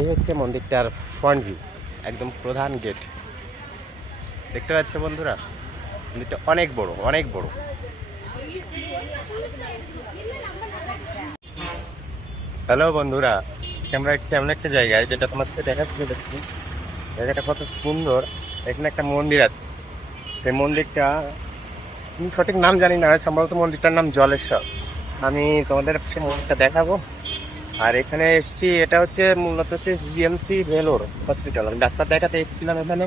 এই হচ্ছে মন্দিরটার ফ্রন্ট ভিউ, একদম প্রধান গেট। দেখতে পাচ্ছ বন্ধুরা, মন্দিরটা অনেক বড়, অনেক বড়। হ্যালো বন্ধুরা, আমরা এসেছি এমন একটা জায়গায় যেটা তোমাকে দেখাচ্ছি। দেখছি জায়গাটা কত সুন্দর। এখানে একটা মন্দির আছে, সেই মন্দিরটা আমি সঠিক নাম জানি না, সম্ভবত মন্দিরটার নাম জলেশ্বর। আমি তোমাদের সেই মন্দিরটা দেখাবো। আর এখানে এসেছি, এটা হচ্ছে মূলত হচ্ছে জিএমসি ভেলোর হসপিটাল। আমি ডাক্তার দেখাতে এসেছিলাম এখানে।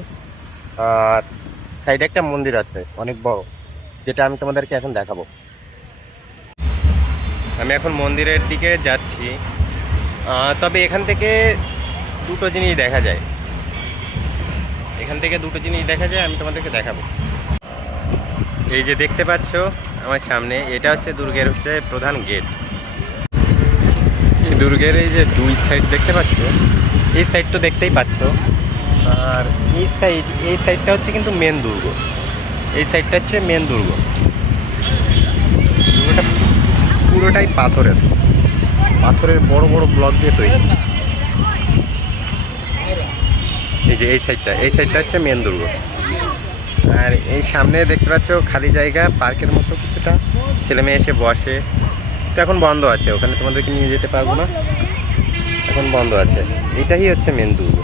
আর সাইডে একটা মন্দির আছে অনেক বড়, যেটা আমি তোমাদেরকে এখন দেখাবো। আমি এখন মন্দিরের দিকে যাচ্ছি। তবে এখান থেকে দুটো জিনিস দেখা যায়, আমি তোমাদেরকে দেখাবো। এই যে দেখতে পাচ্ছ আমার সামনে, এটা হচ্ছে দুর্গের প্রধান গেট। এই দুর্গের এই যে দুই সাইড দেখতে পাচ্ছ, এই সাইড তো দেখতেই পাচ্ছ। আর এই সাইডটা হচ্ছে কিন্তু মেন দুর্গ। এই সাইডটা হচ্ছে মেন দুর্গ। দুর্গটা পুরোটাই পাথরের বড় বড় ব্লক দিয়ে তৈরি। এই যে এই সাইডটা হচ্ছে মেন দুর্গ। আর এই সামনে দেখতে পাচ্ছ খালি জায়গা, পার্কের মতো কিছুটা, ছেলে মেয়ে এসে বসে। তো এখন বন্ধ আছে, ওখানে তোমাদেরকে নিয়ে যেতে পারবো না, এখন বন্ধ আছে। এটাই হচ্ছে মেন দুর্গ।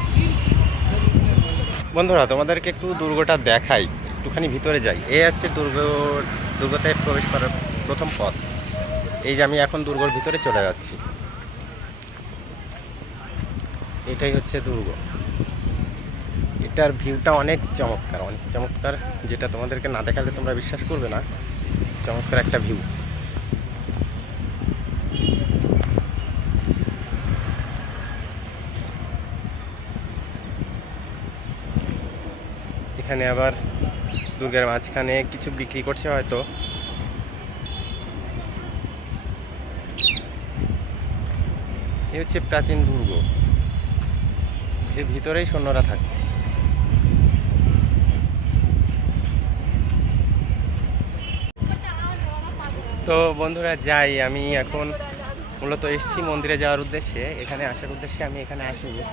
বন্ধুরা, তোমাদেরকে একটু দুর্গটা দেখাই, একটুখানি ভিতরে যাই। এই হচ্ছে দুর্গতে প্রবেশ করার প্রথম পথ। এই যে আমি এখন দুর্গর ভিতরে চলে যাচ্ছি। এটাই হচ্ছে দুর্গ। এটার ভিউটা অনেক চমৎকার, যেটা তোমাদেরকে না দেখালে তোমরা বিশ্বাস করবে না। চমৎকার একটা ভিউ। এখানে আবার দুর্গের মাঝখানে কিছু বিক্রি করছে হয়তো। এ হচ্ছে প্রাচীন দুর্গ, এর ভিতরেই সৈন্যরা থাকে। তো বন্ধুরা যাই, আমি এখন মূলত এসেছি মন্দিরে যাওয়ার উদ্দেশ্যে। এখানে আসার উদ্দেশ্যে আমি এখানে আসিনি,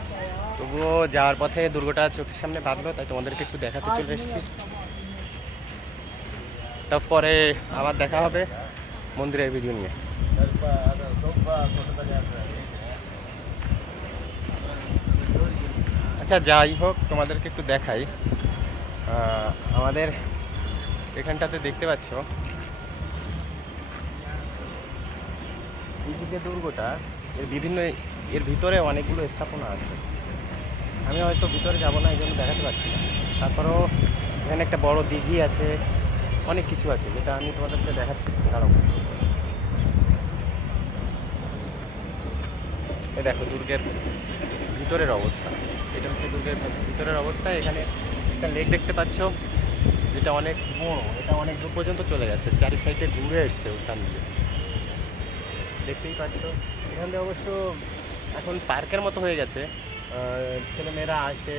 তবুও যাওয়ার পথে দুর্গটা চোখের সামনে বাঁধলো, তাই তোমাদেরকে একটু দেখাতে চলে এসেছি। তারপরে আবার দেখা হবে মন্দিরের ভিডিও নিয়ে। আচ্ছা যাই হোক, তোমাদেরকে একটু দেখাই। আমাদের এখানটাতে দেখতে পাচ্ছ এই যে দুর্গটা, এর ভিতরে অনেকগুলো স্থাপনা আছে। আমি হয়তো ভিতরে যাব না, এই জন্য দেখাতে পারছি না। তারপরেও এখানে একটা বড় দিঘি আছে, অনেক কিছু আছে, যেটা আমি তোমাদেরকে দেখাচ্ছি। কারণ এই দেখো দুর্গের ভিতরের অবস্থা। এটা হচ্ছে দুর্গের ভিতরের অবস্থা। এখানে একটা লেক দেখতে পাচ্ছ, যেটা অনেক বড়। এটা অনেক দূর পর্যন্ত চলে গেছে, চারি সাইডে ঘুরে এসছে ওখান দিয়ে, দেখতেই পাচ্ছ। এখান থেকে অবশ্য এখন পার্কের মতো হয়ে গেছে। ছেলেমেয়েরা আসে,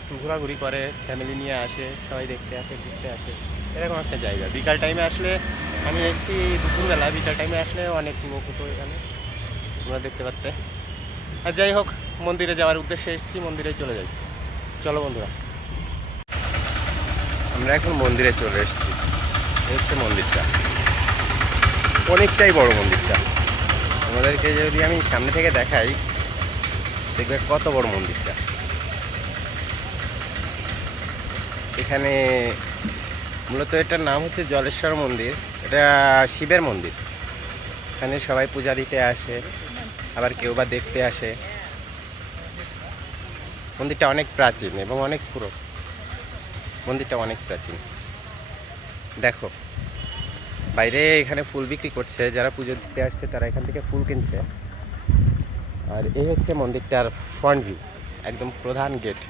একটু ঘোরাঘুরি করে, ফ্যামিলি নিয়ে আসে, সবাই দেখতে আসে, ঘুরতে আসে। এরকম একটা জায়গা। বিকাল টাইমে আসলে, আমি এসেছি দুপুরবেলা, বিকাল টাইমে আসলে অনেক লোক হতো এখানে, তোমরা দেখতে পারতে। আর যাই হোক, মন্দিরে যাওয়ার উদ্দেশ্যে এসেছি, মন্দিরে চলে যাই। চলো বন্ধুরা, আমরা এখন মন্দিরে চলে এসেছি। এই হচ্ছে মন্দিরটা, অনেকটাই বড় মন্দিরটা। তোমাদেরকে যদি আমি সামনে থেকে দেখাই, দেখবে কত বড় মন্দিরটা। এখানে মূলত এটার নাম হচ্ছে জলেশ্বর মন্দির। এটা শিবের মন্দির। এখানে সবাই পূজা দিতে আসে, আবার কেউ বা দেখতে আসে। মন্দিরটা অনেক প্রাচীন এবং অনেক পুরো। মন্দিরটা অনেক প্রাচীন। দেখো বাইরে এখানে ফুল বিক্রি করছে, যারা পুজো দিতে আসছে তারা এখান থেকে ফুল কিনছে। আর এই হচ্ছে মন্দিরটার ফ্রন্ট ভিউ, একদম প্রধান গেট।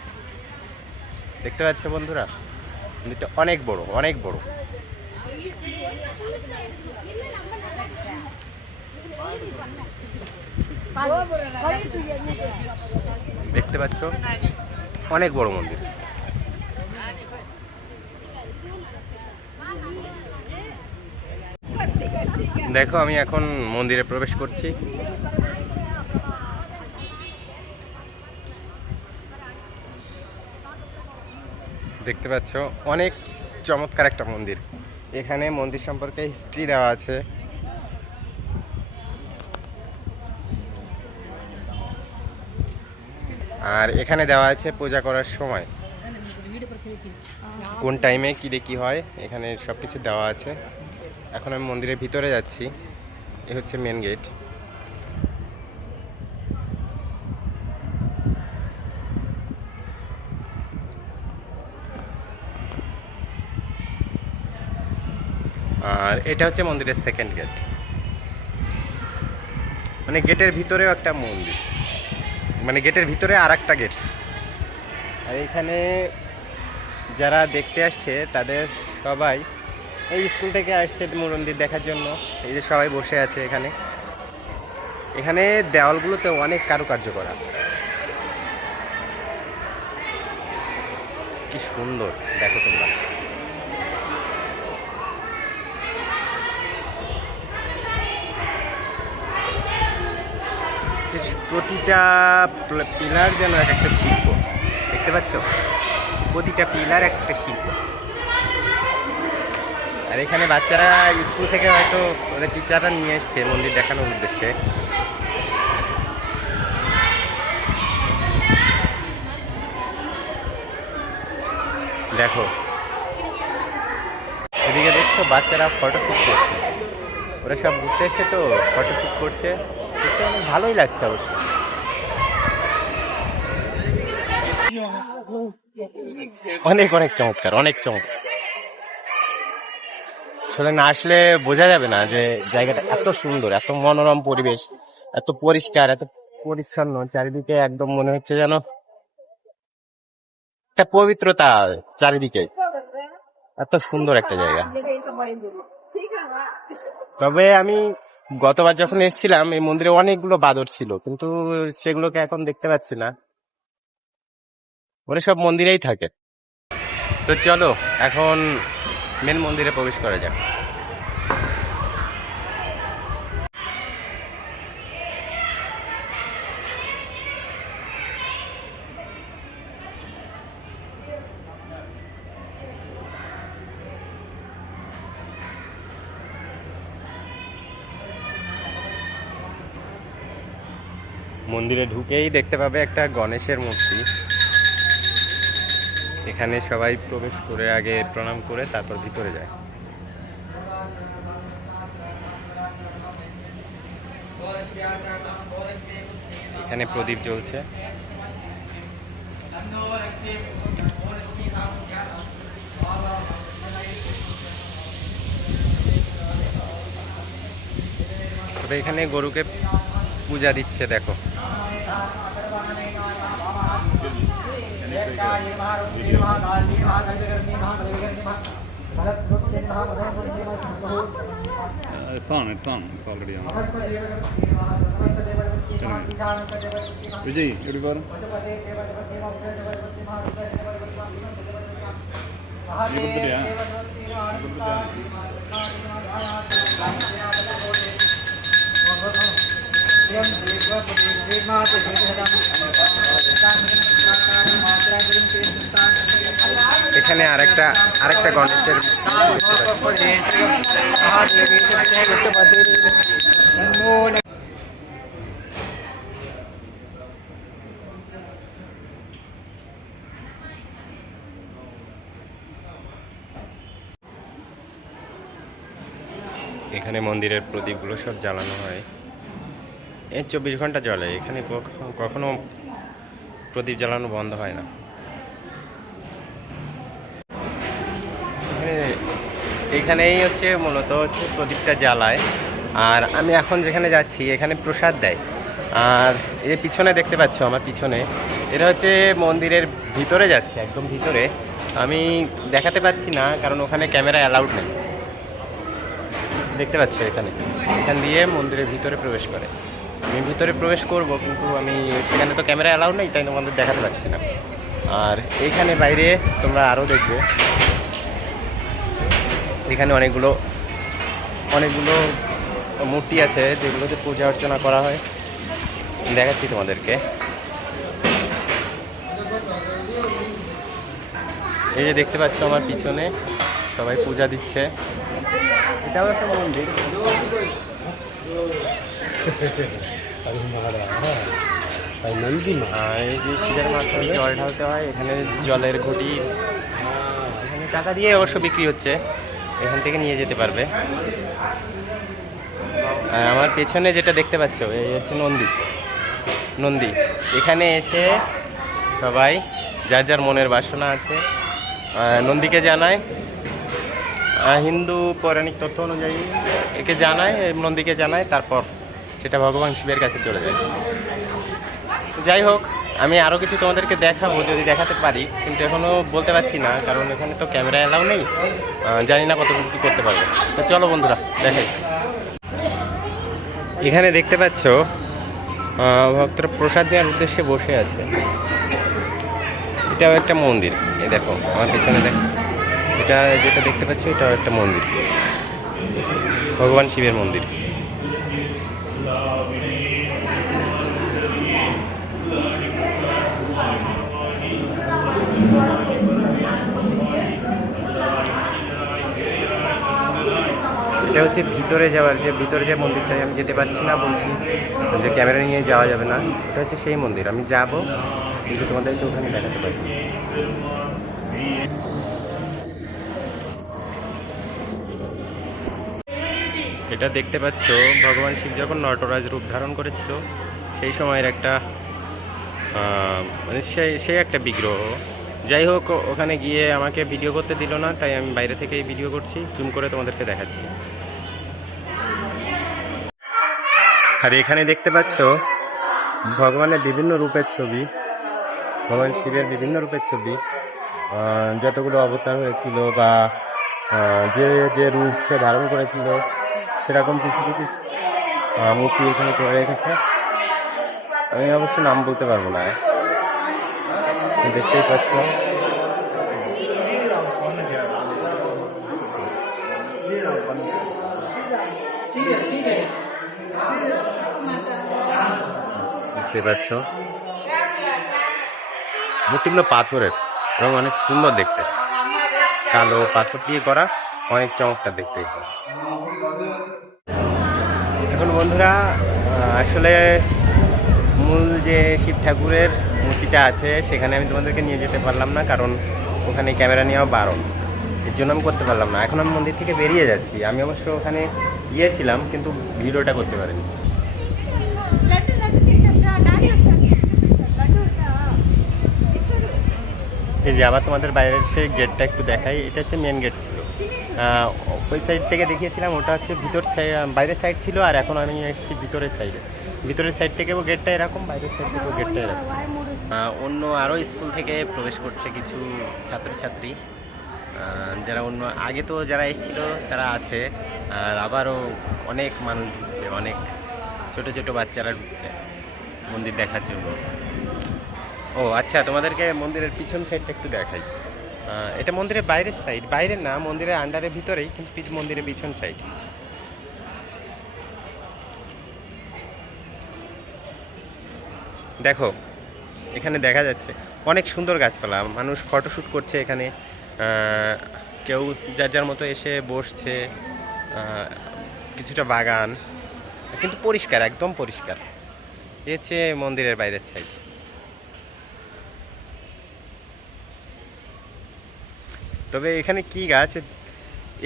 দেখতে পাচ্ছ বন্ধুরা, মন্দিরটা অনেক বড়, অনেক বড়। দেখতে পাচ্ছ অনেক বড় মন্দির। দেখো আমি এখন মন্দিরে প্রবেশ করছি। দেখতে পাচ্ছ অনেক চমৎকার একটা মন্দির। এখানে মন্দির সম্পর্কে হিস্ট্রি দেওয়া আছে। আর এখানে দেওয়া আছে পূজা করার সময় কোন টাইমে কী দিয়ে কী হয়, এখানে সব কিছু দেওয়া আছে। এখন আমি মন্দিরের ভিতরে যাচ্ছি, এ হচ্ছে মেন গেট। আর এটা হচ্ছে মন্দিরের সেকেন্ড গেট, মানে গেটের ভিতরেও একটা মন্দির, মানে গেটের ভিতরে আর একটা গেট। আর এখানে যারা দেখতে আসছে তাদের সবাই এই স্কুল থেকে আসছে মন্দির দেখার জন্য। এই যে সবাই বসে আছে এখানে। এখানে দেওয়ালগুলোতে অনেক কারুকার্য করা, কি সুন্দর দেখো তোমরা। প্রতিটা পিলার যেন এক একটা শিল্প, দেখতে পাচ্ছ? প্রতিটা পিলার এক একটা শিল্প। আর এখানে বাচ্চারা স্কুল থেকে হয়তো ওদের টিচাররা নিয়ে এসছে মন্দির দেখানোর উদ্দেশ্যে। দেখো এদিকে দেখছো বাচ্চারা ফটোশ্যুট করছে, ওরা সব ঘুরতে এসছে তো ফটোশ্যুট করছে, দেখতে অনেক ভালোই লাগছে অবশ্য। অনেক অনেক চমৎকার, অনেক চমৎকার। আসলে না আসলে বোঝা যাবে না যে জায়গাটা এত সুন্দর, এত মনোরম পরিবেশ, এত পরিষ্কার, এত পরিচ্ছন্ন চারিদিকে। একদম মনে হচ্ছে যেন একটা পবিত্রতা চারিদিকে। এত সুন্দর একটা জায়গা। তবে আমি গতবার যখন এসেছিলাম এই মন্দিরে অনেকগুলো বাদর ছিল, কিন্তু সেগুলোকে এখন দেখতে পাচ্ছি না, ওরা সব মন্দিরেই থাকে। তো চলো এখন মেন মন্দিরে প্রবেশ করা যাক। মন্দিরে ঢুকেই দেখতে পাবে একটা গণেশের মূর্তি। এখানে সবাই প্রবেশ করে আগে প্রণাম করে তারপর ভিতরে যায়। এখানে প্রদীপ জ্বলছে। তবে এখানে গরুকে পূজা দিচ্ছে, দেখো। It's on. It's already on. Vijay, should we go? এখানে আরেকটা গণেশের এখানে মন্দিরের প্রদীপগুলো সব জ্বালানো হয়। 24 ঘন্টা জ্বলে এখানে, কখনো প্রদীপ জ্বালানো বন্ধ হয় না। এইখানেই হচ্ছে মূলত হচ্ছে প্রদীপটা জ্বালায়। আর আমি এখন যেখানে যাচ্ছি এখানে প্রসাদ দেয়। আর এই যে পিছনে দেখতে পাচ্ছ আমার পিছনে, এটা হচ্ছে মন্দিরের ভিতরে যাচ্ছে, একদম ভিতরে। আমি দেখাতে পাচ্ছি না কারণ ওখানে ক্যামেরা অ্যালাউড নেই। দেখতে পাচ্ছ এখান দিয়ে মন্দিরের ভিতরে প্রবেশ করে। আমি ভিতরে প্রবেশ করব, কিন্তু আমি সেখানে তো ক্যামেরা অ্যালাউড নেই, তাই তোমাদের দেখাতে পাচ্ছি না। আর এইখানে বাইরে তোমরা আরও দেখবে, এখানে অনেকগুলো মূর্তি আছে যেগুলোতে পূজা অর্চনা করা হয়। দেখাচ্ছি তোমাদেরকে। এই যে দেখতে পাচ্ছ আমার পিছনে সবাই পূজা দিচ্ছে, এটাও একটা মন্দির। আর এই যে শিবের মাথায় জল ঢালতে হয়, এখানে জলের ঘটি এখানে টাকা দিয়ে অবশ্য বিক্রি হচ্ছে, এখান থেকে নিয়ে যেতে পারবে। আর আমার পেছনে যেটা দেখতে পাচ্ছ এই হচ্ছে নন্দী। এখানে এসে সবাই যার যার মনের বাসনা আছে নন্দীকে জানায়, হিন্দু পৌরাণিক তথ্য অনুযায়ী একে জানায়, নন্দীকে জানায়, তারপর সেটা ভগবান শিবের কাছে চলে যায়। যাই হোক, আমি আরও কিছু তোমাদেরকে দেখাবো যদি দেখাতে পারি, কিন্তু এখনও বলতে পারছি না, কারণ এখানে তো ক্যামেরা অ্যালাউ নেই, জানি না কতটুকু কী করতে পারবো। তো চলো বন্ধুরা দেখাই। এখানে দেখতে পাচ্ছ ভক্তরা প্রসাদ দেওয়ার উদ্দেশ্যে বসে আছে। এটাও একটা মন্দির, এই দেখো আমার পেছনে দেখো, এটা যেটা দেখতে পাচ্ছ এটাও একটা মন্দির, ভগবান শিবের মন্দির। এটা হচ্ছে ভিতরে যাওয়ার, ভিতরে যে মন্দিরটায় আমি যেতে পারছি না, বলছি যে ক্যামেরা নিয়ে যাওয়া যাবে না, এটা হচ্ছে সেই মন্দির। আমি যাব কিন্তু তোমাদেরকে ওখানে দেখাতে পারি। এটা দেখতে পাচ্ছ ভগবান শিব যখন নটরাজ রূপ ধারণ করেছিল সেই সময়ের একটা মানে সেই একটা বিগ্রহ। যাই হোক, ওখানে গিয়ে আমাকে ভিডিও করতে দিল না, তাই আমি বাইরে থেকেই ভিডিও করছি, জুম করে তোমাদেরকে দেখাচ্ছি। আর এখানে দেখতে পাচ্ছ ভগবানের বিভিন্ন রূপের ছবি, ভগবান শিবের বিভিন্ন রূপের ছবি, যতগুলো অবতার হয়েছিল বা যে যে রূপ সে ধারণ করেছিল সেরকম কিছু কিছু মূর্তি এখানে করে রেখেছে। আমি অবশ্য নাম বলতে পারবো না, দেখতেই পাচ্ছ। দেখতে পাচ্ছ মূর্তিগুলো পাথরের এবং অনেক সুন্দর দেখতে, কালো পাথর দিয়ে করা, অনেক চমৎকার দেখতে। এখন বন্ধুরা আসলে মূল যে শিব ঠাকুরের মূর্তিটা আছে সেখানে আমি তোমাদেরকে নিয়ে যেতে পারলাম না, কারণ ওখানে ক্যামেরা নেওয়া বারণ, এর জন্য আমি করতে পারলাম না। এখন আমি মন্দির থেকে বেরিয়ে যাচ্ছি। আমি অবশ্য ওখানে গিয়েছিলাম কিন্তু ভিডিওটা করতে পারিনি। এই যে আবার তোমাদের বাইরের সেই গেটটা একটু দেখাই, এটা হচ্ছে মেন গেট ছিল, ওই সাইড থেকে দেখিয়েছিলাম, ওটা হচ্ছে বাইরের সাইড ছিল, আর এখন আমি এসেছি ভিতরের সাইডে। ভিতরের সাইড থেকেও গেটটা এরকম, বাইরের সাইড থেকেও গেটটা এরকম। অন্য আরও স্কুল থেকে প্রবেশ করছে কিছু ছাত্রছাত্রী, যারা অন্য আগে তো যারা এসেছিল তারা আছে, আর আবারও অনেক মানুষ ঢুকছে, অনেক ছোট ছোট বাচ্চারা ঢুকছে মন্দির দেখার জন্য। ও আচ্ছা, তোমাদেরকে মন্দিরের পিছন সাইডটা একটু দেখাই। এটা মন্দিরের বাইরের সাইড, বাইরে না, মন্দিরের আন্ডারের ভিতরেই, কিন্তু মন্দিরের পিছন সাইড। দেখো এখানে দেখা যাচ্ছে অনেক সুন্দর গাছপালা, মানুষ ফটোশ্যুট করছে এখানে, কেউ যার যার মতো এসে বসছে, কিছুটা বাগান, কিন্তু পরিষ্কার, একদম পরিষ্কার। এ হচ্ছে মন্দিরের বাইরের সাইড। তবে এখানে কি গাছ,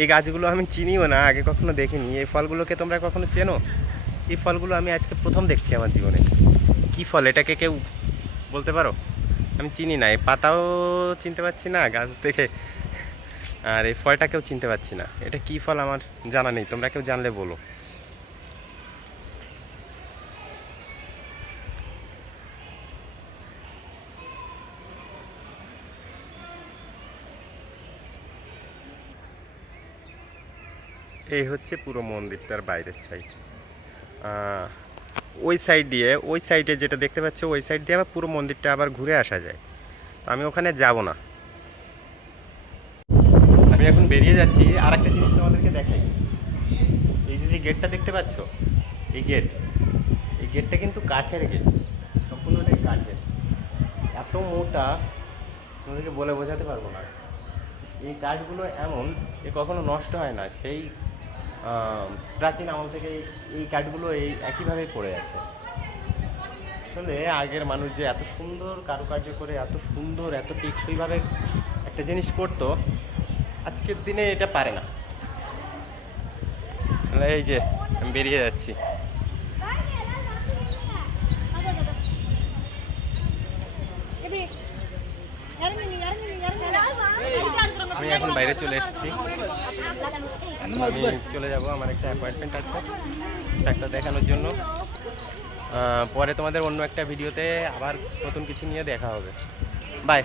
এই গাছগুলো আমি চিনিও না, আগে কখনো দেখিনি। এই ফলগুলোকে তোমরা কখনো চেনো? এই ফলগুলো আমি আজকে প্রথম দেখছি আমার জীবনে। কি ফল এটাকে কেউ বলতে পারো? আমি চিনি না, এই পাতাও চিনতে পারছি না গাছ দেখে, আর এই ফলটাকেও চিনতে পারছি না। এটা কি ফল আমার জানা নেই, তোমরা কেউ জানলে বলো। এই হচ্ছে পুরো মন্দিরটার বাইরের সাইড। ওই সাইড দিয়ে, ওই সাইডে যেটা দেখতে পাচ্ছ, ওই সাইড দিয়ে আবার পুরো মন্দিরটা আবার ঘুরে আসা যায়। তো আমি ওখানে যাব না, আমি এখন বেরিয়ে যাচ্ছি। আর একটা জিনিস তোমাদেরকে দেখাই, এই যে গেটটা দেখতে পাচ্ছ, এই গেটটা কিন্তু কাঠের গেট, সম্পূর্ণটাই কাঠের, এত মোটা তোমাদেরকে বলে বোঝাতে পারবো না। এই কাঠগুলো এমন যে কখনো নষ্ট হয় না, সেই প্রাচীন আমল থেকে এই কাঠগুলো এই একইভাবে পড়ে আছে। আসলে আগের মানুষ যে এত সুন্দর কারুকার্য করে এত সুন্দর এত টেকসইভাবে একটা জিনিস করতো, আজকের দিনে এটা পারে না। তাহলে এই যে আমি বেরিয়ে যাচ্ছি। আমি এখন বাইরে চলে এসেছি, আমি চলে যাব, আমার একটা অ্যাপয়েন্টমেন্ট আছে ডাক্তার দেখানোর জন্য। পরে তোমাদের অন্য একটা ভিডিওতে আবার নতুন কিছু নিয়ে দেখা হবে। বাই।